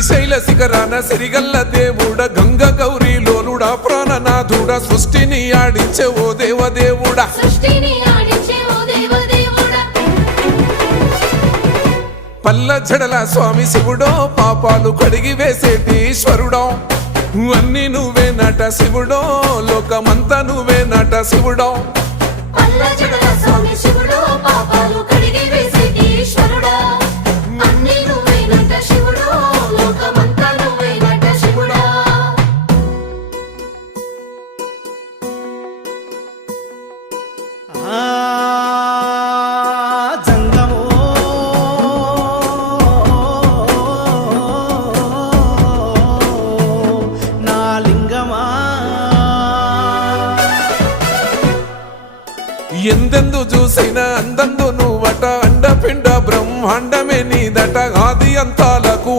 శ్రీశైల శిఖరాన సిరిగల్ల దేవుడ గంగ గౌరీ లోలుడా ప్రాణనాథుడా సృష్టిని ఆడించే ఓ దేవదేవుడా పల్ల జడల స్వామి శివుడో పాపాలు కడిగి వేసేటి ఈశ్వరుడో అన్ని నువ్వే నట శివుడో లోకమంతా నువ్వే నట శివుడో ఎందెందు చూసైనా అందందు